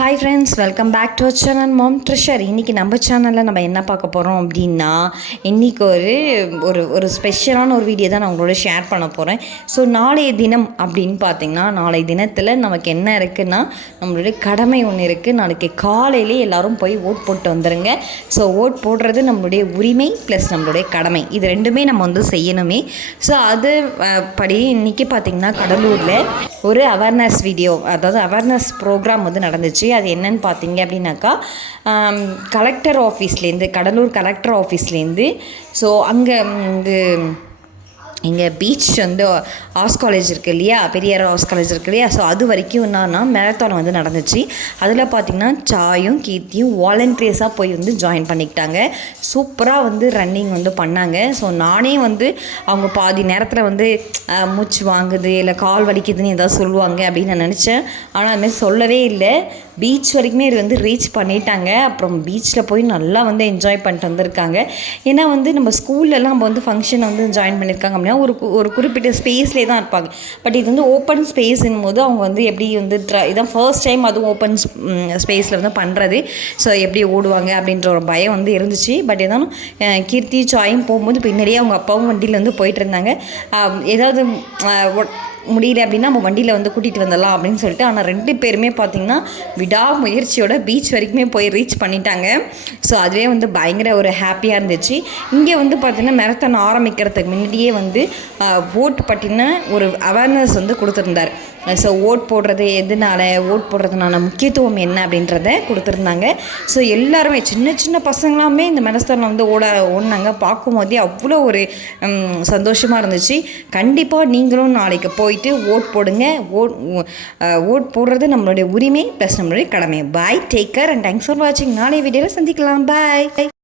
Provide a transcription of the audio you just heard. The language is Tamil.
Hi friends, welcome back to our channel mom treasure. இன்றைக்கி நம்ம சேனலில் நம்ம என்ன பார்க்க போகிறோம் அப்படின்னா, இன்றைக்கி ஒரு ஸ்பெஷலான ஒரு வீடியோ தான் நான் உங்களோட ஷேர் பண்ண போகிறேன். ஸோ நாளைய தினம் அப்படின்னு பார்த்திங்கன்னா, நாளைய தினத்தில் நமக்கு என்ன இருக்குதுன்னா, நம்மளுடைய கடமை ஒன்று இருக்குது. நாளைக்கு காலையிலே எல்லோரும் போய் ஓட் போட்டு வந்துடுங்க. ஸோ ஓட் போடுறது நம்மளுடைய உரிமை ப்ளஸ் நம்மளுடைய கடமை, இது ரெண்டுமே நம்ம வந்து செய்யணுமே. ஸோ அது படி இன்றைக்கி பார்த்திங்கன்னா கடலூரில் ஒரு அவேர்னஸ் வீடியோ, அதாவது அவேர்னஸ் ப்ரோக்ராம் வந்து நடந்துச்சு. அது என்னன்னு பார்த்தீங்க அப்படின்னாக்கா, கலெக்டர் ஆஃபீஸ்லேருந்து, கடலூர் கலெக்டர் ஆஃபீஸ்லேருந்து, ஸோ அங்கே வந்து இங்கே பீச் வந்து ஆர்ட்ஸ் காலேஜ் இருக்குது இல்லையா, பெரியார் ஆர்ட்ஸ் காலேஜ் இருக்குது இல்லையா, ஸோ அது வரைக்கும் என்னன்னா மேரத்தான் வந்து நடந்துச்சு. அதில் பார்த்திங்கன்னா சாயும் கீர்த்தியும் வாலண்டியர்ஸாக போய் வந்து ஜாயின் பண்ணிக்கிட்டாங்க. சூப்பராக வந்து ரன்னிங் வந்து பண்ணாங்க. ஸோ நானே வந்து அவங்க பாதி நேரத்தில் வந்து மூச்சு வாங்குது இல்லை கால் வலிக்குதுன்னு ஏதாவது சொல்லுவாங்க அப்படின்னு நான் நினச்சேன். ஆனால் அதுமாதிரி சொல்லவே இல்லை. பீச் வரைக்குமே இது வந்து ரீச் பண்ணிட்டாங்க. அப்புறம் பீச்சில் போய் நல்லா வந்து என்ஜாய் பண்ணிட்டு வந்திருக்காங்க. ஏன்னா வந்து நம்ம ஸ்கூல்லலாம் நம்ம வந்து ஃபங்க்ஷன் வந்து ஜாயின் பண்ணியிருக்காங்க அப்படின்னா ஒரு குறிப்பிட்ட ஸ்பேஸ்லேயே தான் இருப்பாங்க. பட் இது வந்து ஓப்பன் ஸ்பேஸ்ன்னும் போது அவங்க வந்து எப்படி வந்து இதான் ஃபர்ஸ்ட் டைம் அதுவும் ஓப்பன் ஸ்பேஸில் வந்து பண்ணுறது. ஸோ எப்படி ஓடுவாங்க அப்படின்ற ஒரு பயம் வந்து இருந்துச்சு. பட் எதாலும் கீர்த்தி சாயும் போகும்போது பின்னாடியே அவங்க அப்பாவும் வண்டியில் வந்து போயிட்டு இருந்தாங்க. ஏதாவது முடியல அப்படின்னா நம்ம வண்டியில் வந்து கூட்டிகிட்டு வந்துடலாம் அப்படின்னு சொல்லிட்டு. ஆனால் 2 பேருமே பார்த்திங்கன்னா விடாமுயற்சியோட பீச் வரைக்குமே போய் ரீச் பண்ணிட்டாங்க. ஸோ அதுவே வந்து பயங்கர ஒரு ஹாப்பியாக இருந்துச்சு. இங்கே வந்து பார்த்திங்கன்னா மேரத்தான் ஆரம்பிக்கிறதுக்கு முன்னாடியே வந்து ஓட் பற்றின ஒரு அவேர்னஸ் வந்து கொடுத்துருந்தார். ஸோ ஓட் போடுறது எதனால, ஓட் போடுறதுனால முக்கியத்துவம் என்ன அப்படின்றத கொடுத்துருந்தாங்க. ஸோ எல்லாருமே சின்ன சின்ன பசங்களாமே இந்த மேரத்தானில் வந்து ஓடினாங்க. பார்க்கும்போதே அவ்வளோ ஒரு சந்தோஷமாக இருந்துச்சு. கண்டிப்பாக நீங்களும் நாளைக்கு போயிட்டு ஓட் போடுங்க. ஓட் போடுறது நம்மளுடைய உரிமை ப்ளஸ் நம்மளுடைய கடமை. Bye, take care and thanks for வாட்சிங். நாளைய வீடியோவில் சந்திக்கலாம். பாய்.